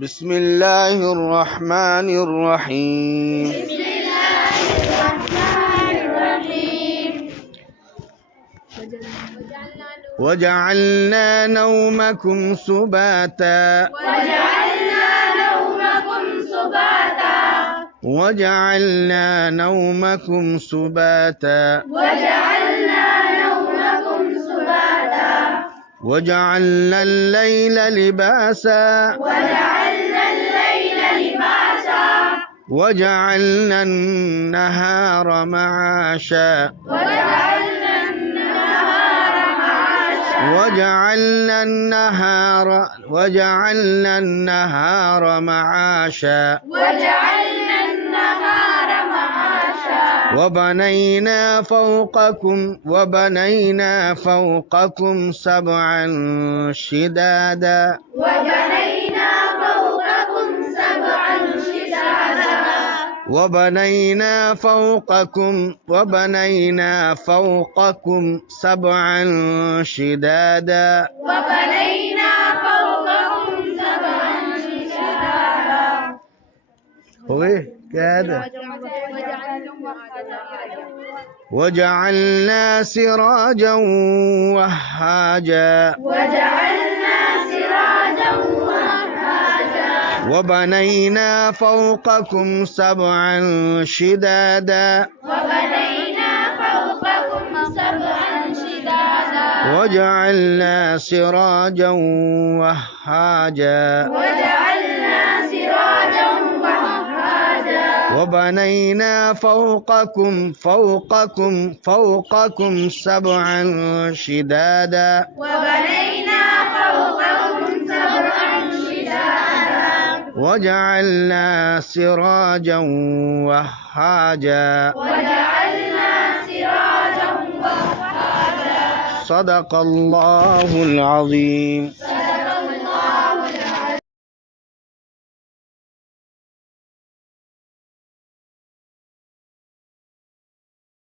بسم الله الرحمن الرحيم. بسم الله الرحمن الرحيم. وجعلنا نومكم سباتا. وجعلنا نومكم سباتا. وجعلنا نومكم سباتا. وجعلنا نومكم سباتا. وجعلنا الليل لباسا. وجعلنا الليل لباسا. وجعلنا النهار معاشا. وجعلنا النهار معاشا. وجعلنا النهار معاشا. وجعلنا النهار معاشا. وبنينا فوقكم سبعا شدادا. وبنينا فوقكم سبعا شدادا. وبنينا فوقكم سبعا شدادا. وبنينا فوقكم سبعا شدادا. وجعلنا سراجا وهاجا. وجعلنا سراجا وهاجا. وبنينا فوقكم سبعا شدادا. وبنينا فوقكم سبعا شدادا. وجعلنا سراجا وهاجا. وجعلنا سراجا وهاجا. وبنينا فوقكم سبعا شدادا. وبنينا فوقكم سبعا شدادا. وجعلنا سراجا وهاجا. وجعلنا سراجا وهاجا. صدق الله العظيم.